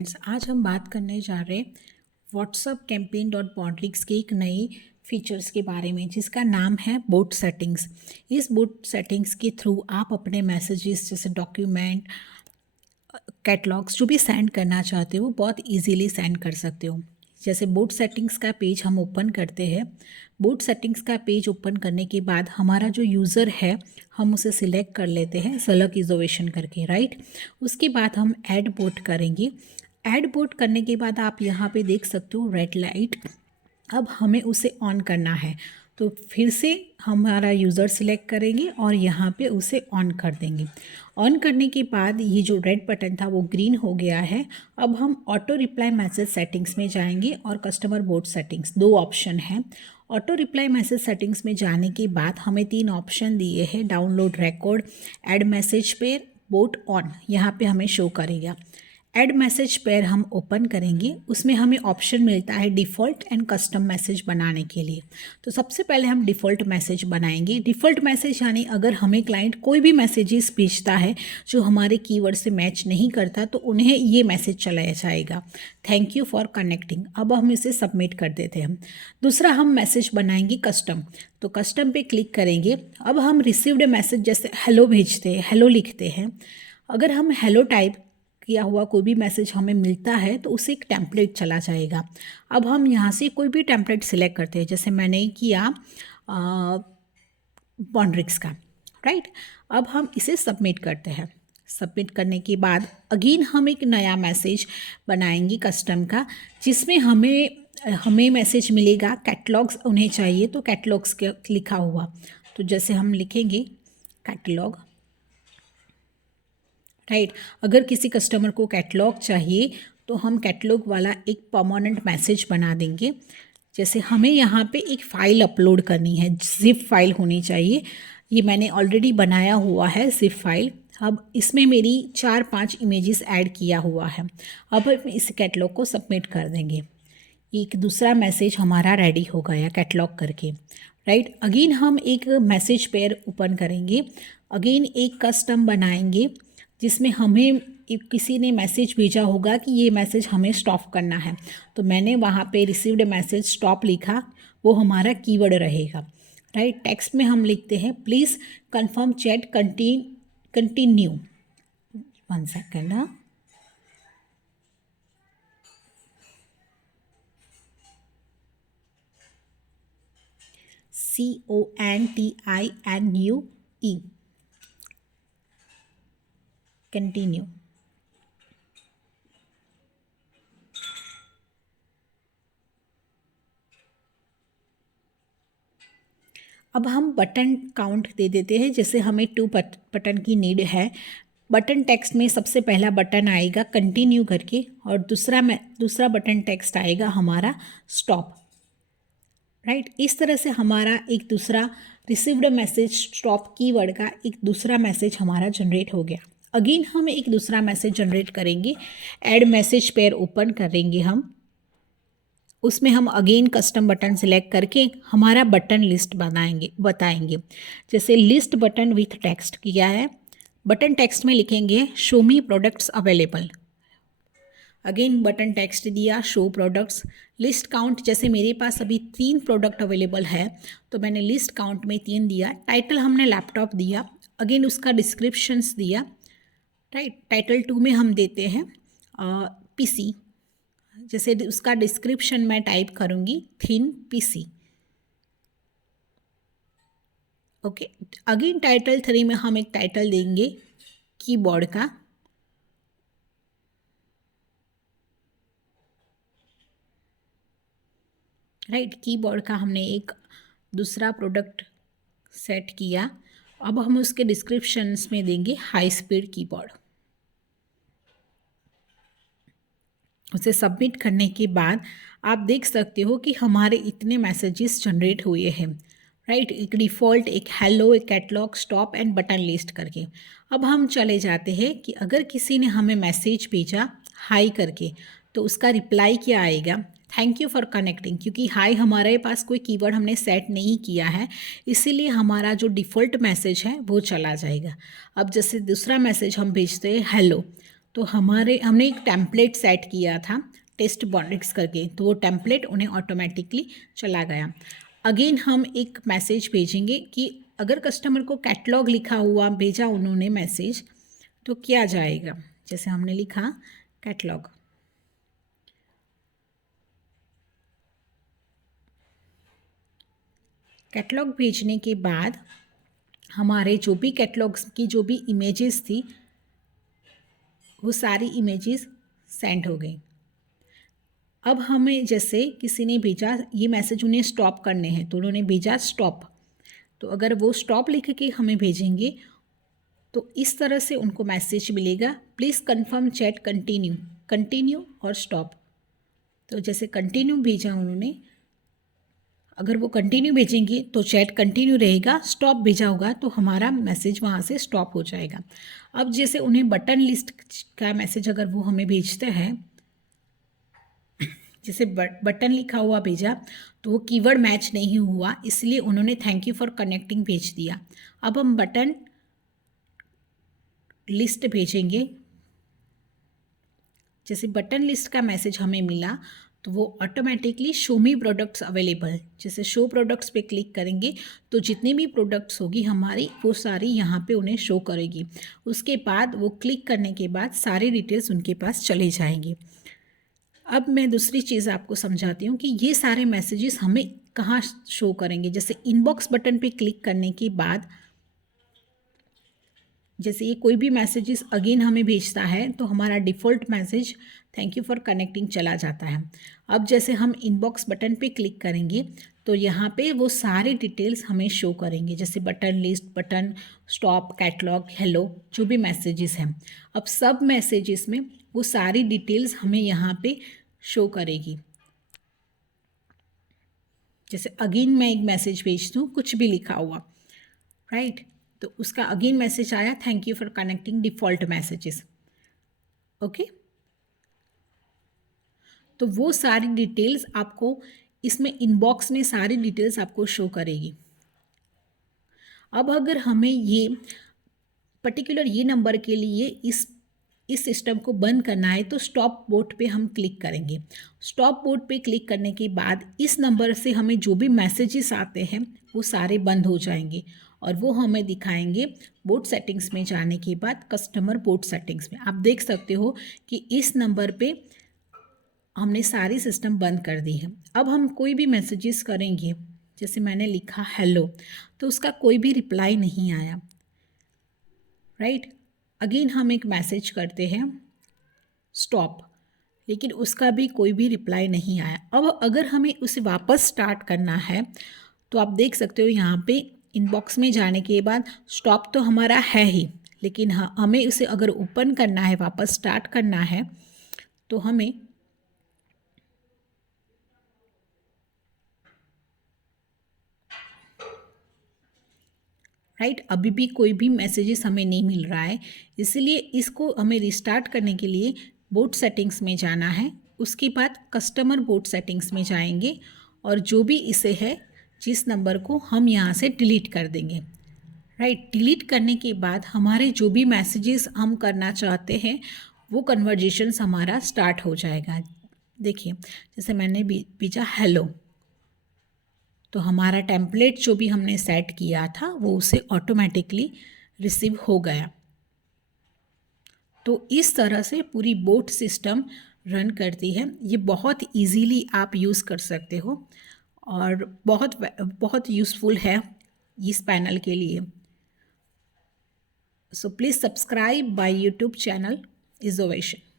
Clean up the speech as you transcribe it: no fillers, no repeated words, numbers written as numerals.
आज हम बात करने जा रहे हैं व्हाट्सअप कैंपेन डॉट बॉन्ड्रिक्स के एक नई फीचर्स के बारे में जिसका नाम है बोट सेटिंग्स। इस बोट सेटिंग्स के थ्रू आप अपने मैसेजेस जैसे डॉक्यूमेंट, कैटलॉग्स जो भी सेंड करना चाहते हो वो बहुत इजीली सेंड कर सकते हो। जैसे बोट सेटिंग्स का पेज हम ओपन करते हैं। बोट सेटिंग्स का पेज ओपन करने के बाद हमारा जो यूज़र है हम उसे सिलेक्ट कर लेते हैं सेलेक्ट इजोवेशन करके, राइट। उसके बाद हम ऐड बोट करेंगे। ऐड बोट करने के बाद आप यहाँ पे देख सकते हो रेड लाइट। अब हमें उसे ऑन करना है तो फिर से हमारा यूज़र सिलेक्ट करेंगे और यहाँ पे उसे ऑन कर देंगे। ऑन करने के बाद ये जो रेड बटन था वो ग्रीन हो गया है। अब हम ऑटो रिप्लाई मैसेज सेटिंग्स में जाएंगे और कस्टमर बोट सेटिंग्स, दो ऑप्शन हैं। ऑटो रिप्लाई मैसेज सेटिंग्स में जाने के बाद हमें तीन ऑप्शन दिए हैं, download record, add message pair, boat on, यहाँ पे हमें शो करेगा। ऐड मैसेज पेयर हम ओपन करेंगे, उसमें हमें ऑप्शन मिलता है डिफ़ॉल्ट एंड कस्टम मैसेज बनाने के लिए। तो सबसे पहले हम डिफ़ॉल्ट मैसेज बनाएंगे। डिफ़ॉल्ट मैसेज यानी अगर हमें क्लाइंट कोई भी मैसेजेस भेजता है जो हमारे कीवर्ड से मैच नहीं करता तो उन्हें ये मैसेज चलाया जाएगा, थैंक यू फॉर कनेक्टिंग। अब हम इसे सबमिट कर देते हैं। दूसरा हम मैसेज बनाएंगे कस्टम। तो कस्टम पे क्लिक करेंगे। अब हम रिसीव्ड मैसेज जैसे हेलो भेजते हैं, हेलो लिखते हैं। अगर हम हेलो टाइप किया हुआ कोई भी मैसेज हमें मिलता है तो उसे एक टेम्पलेट चला जाएगा। अब हम यहाँ से कोई भी टेम्पलेट सिलेक्ट करते हैं, जैसे मैंने किया बॉन्ड्रिक्स का, राइट। अब हम इसे सबमिट करते हैं। सबमिट करने के बाद अगेन हम एक नया मैसेज बनाएंगे कस्टम का, जिसमें हमें मैसेज मिलेगा कैटलॉग्स उन्हें चाहिए तो कैटलॉग्स के लिखा हुआ। तो जैसे हम लिखेंगे कैटलॉग, राइट। अगर किसी कस्टमर को कैटलॉग चाहिए तो हम कैटलॉग वाला एक परमानेंट मैसेज बना देंगे। जैसे हमें यहाँ पे एक फ़ाइल अपलोड करनी है, जिप फाइल होनी चाहिए। ये मैंने ऑलरेडी बनाया हुआ है जिप फाइल। अब इसमें मेरी 4-5 इमेजेस ऐड किया हुआ है। अब हम इस कैटलॉग को सबमिट कर देंगे। एक दूसरा मैसेज हमारा रेडी हो गया कैटलॉग करके, राइट। अगेन हम एक मैसेज पेयर ओपन करेंगे। अगेन एक कस्टम बनाएंगे जिसमें हमें किसी ने मैसेज भेजा होगा कि ये मैसेज हमें स्टॉप करना है, तो मैंने वहाँ पे रिसीव्ड मैसेज स्टॉप लिखा, वो हमारा कीवर्ड रहेगा, राइट। टेक्स्ट में हम लिखते हैं please confirm chat continue. 1 second, हाँ। CONTINUE, continue. अब हम बटन काउंट दे देते हैं, जैसे हमें 2 बटन की नीड है। बटन टेक्स्ट में सबसे पहला बटन आएगा कंटिन्यू करके और दूसरा बटन टेक्स्ट आएगा हमारा स्टॉप, राइट। इस तरह से हमारा एक दूसरा रिसीव्ड मैसेज स्टॉप कीवर्ड का एक दूसरा मैसेज हमारा जनरेट हो गया। अगेन हम एक दूसरा मैसेज जनरेट करेंगे। ऐड मैसेज पेयर ओपन करेंगे हम, उसमें हम अगेन कस्टम बटन सिलेक्ट करके हमारा बटन लिस्ट बताएंगे। जैसे लिस्ट बटन विथ टेक्स्ट किया है, बटन टेक्स्ट में लिखेंगे शो मी products available. Again button text दिया शो प्रोडक्ट्स। लिस्ट काउंट, जैसे मेरे पास अभी 3 प्रोडक्ट अवेलेबल है तो मैंने लिस्ट काउंट में 3 दिया। टाइटल हमने लैपटॉप दिया। अगेन उसका डिस्क्रिप्शंस दिया, राइट। टाइटल 2 में हम देते हैं पीसी, जैसे उसका डिस्क्रिप्शन मैं टाइप करूँगी thin PC, okay. Again title 3 में हम एक टाइटल देंगे कीबोर्ड का, राइट। कीबोर्ड का हमने एक दूसरा प्रोडक्ट सेट किया। अब हम उसके डिस्क्रिप्शंस में देंगे हाई स्पीड कीबोर्ड। उसे सबमिट करने के बाद आप देख सकते हो कि हमारे इतने मैसेजेस जनरेट हुए हैं, राइट। एक डिफ़ॉल्ट, एक हेलो, एक catalogue, stop and button list करके। अब हम चले जाते हैं कि अगर किसी ने हमें मैसेज भेजा हाई करके तो उसका रिप्लाई क्या आएगा, थैंक यू फॉर कनेक्टिंग। क्योंकि हाई हमारे पास कोई कीवर्ड हमने सेट नहीं किया है, इसीलिए हमारा जो डिफ़ॉल्ट मैसेज है वो चला जाएगा। अब जैसे दूसरा मैसेज हम भेजते हैं हेलो, तो हमने एक टेम्पलेट सेट किया था टेस्ट बॉन्ड्रिक्स करके, तो वो टेम्पलेट उन्हें ऑटोमेटिकली चला गया। अगेन हम एक मैसेज भेजेंगे कि अगर कस्टमर को कैटलॉग लिखा हुआ भेजा उन्होंने मैसेज, तो क्या जाएगा। जैसे हमने लिखा कैटलॉग, कैटलॉग भेजने के बाद हमारे जो भी कैटलॉग्स की जो भी इमेजेस थी वो सारी इमेजेस सेंड हो गई। अब हमें जैसे किसी ने भेजा ये मैसेज उन्हें स्टॉप करने हैं, तो उन्होंने भेजा स्टॉप, तो अगर वो स्टॉप लिख के हमें भेजेंगे तो इस तरह से उनको मैसेज मिलेगा, please confirm chat continue, continue और स्टॉप। तो जैसे कंटिन्यू भेजा उन्होंने, अगर वो कंटिन्यू भेजेंगे तो चैट कंटिन्यू रहेगा, स्टॉप भेजा होगा तो हमारा मैसेज वहाँ से स्टॉप हो जाएगा। अब जैसे उन्हें बटन लिस्ट का मैसेज अगर वो हमें भेजते हैं, जैसे बटन लिखा हुआ भेजा तो वो कीवर्ड मैच नहीं हुआ, इसलिए उन्होंने थैंक यू फॉर कनेक्टिंग भेज दिया। अब हम बटन लिस्ट भेजेंगे, जैसे बटन लिस्ट का मैसेज हमें मिला तो वो ऑटोमेटिकली शो मी प्रोडक्ट्स अवेलेबल, जैसे शो प्रोडक्ट्स पे क्लिक करेंगे तो जितनी भी प्रोडक्ट्स होगी हमारी वो सारी यहाँ पे उन्हें शो करेगी। उसके बाद वो क्लिक करने के बाद सारी डिटेल्स उनके पास चले जाएंगी। अब मैं दूसरी चीज़ आपको समझाती हूँ कि ये सारे मैसेजेस हमें कहाँ शो करेंगे। जैसे इनबॉक्स बटन पे क्लिक करने के बाद जैसे ये कोई भी मैसेजेस अगेन हमें भेजता है तो हमारा default message thank you for connecting चला जाता है। अब जैसे हम इनबॉक्स बटन पे क्लिक करेंगे तो यहाँ पे वो सारे डिटेल्स हमें शो करेंगे, जैसे button list, button stop, catalogue, hello, जो भी मैसेजेस हैं। अब सब मैसेजेस में वो सारी डिटेल्स हमें यहाँ पे शो करेगी। जैसे अगेन मैं एक मैसेज भेजती हूँ कुछ भी लिखा हुआ, राइट, तो उसका अगेन मैसेज आया thank you for connecting default messages, okay. तो वो सारी डिटेल्स आपको इसमें इनबॉक्स में सारी डिटेल्स आपको शो करेगी। अब अगर हमें ये पर्टिकुलर ये नंबर के लिए इस सिस्टम को बंद करना है तो स्टॉप बोट पे हम क्लिक करेंगे। स्टॉप बोट पे क्लिक करने के बाद इस नंबर से हमें जो भी मैसेजेस आते हैं वो सारे बंद हो जाएंगे और वो हमें दिखाएंगे बोट सेटिंग्स में जाने के बाद कस्टमर बोट सेटिंग्स में। आप देख सकते हो कि इस नंबर पे हमने सारी सिस्टम बंद कर दी है। अब हम कोई भी मैसेजेस करेंगे, जैसे मैंने लिखा हेलो, तो उसका कोई भी रिप्लाई नहीं आया, राइट। अगेन हम एक मैसेज करते हैं स्टॉप, लेकिन उसका भी कोई भी रिप्लाई नहीं आया। अब अगर हमें उसे वापस स्टार्ट करना है तो आप देख सकते हो यहाँ पे इनबॉक्स में जाने के बाद स्टॉप तो हमारा है ही, लेकिन हाँ हमें उसे अगर ओपन करना है, वापस स्टार्ट करना है तो हमें राइट, अभी भी कोई भी मैसेजेस हमें नहीं मिल रहा है, इसलिए इसको हमें रिस्टार्ट करने के लिए बोट सेटिंग्स में जाना है। उसके बाद कस्टमर बोट सेटिंग्स में जाएंगे और जो भी इसे है जिस नंबर को हम यहाँ से डिलीट कर देंगे, राइट। डिलीट करने के बाद हमारे जो भी मैसेजेस हम करना चाहते हैं वो कन्वर्जेशंस हमारा स्टार्ट हो जाएगा। देखिए जैसे मैंने भेजा हेलो, तो हमारा टेम्पलेट जो भी हमने सेट किया था वो उसे ऑटोमेटिकली रिसीव हो गया। तो इस तरह से पूरी बोट सिस्टम रन करती है। ये बहुत इजीली आप यूज़ कर सकते हो और बहुत बहुत यूज़फुल है इस पैनल के लिए। So please subscribe my YouTube channel इज़ोवेशन।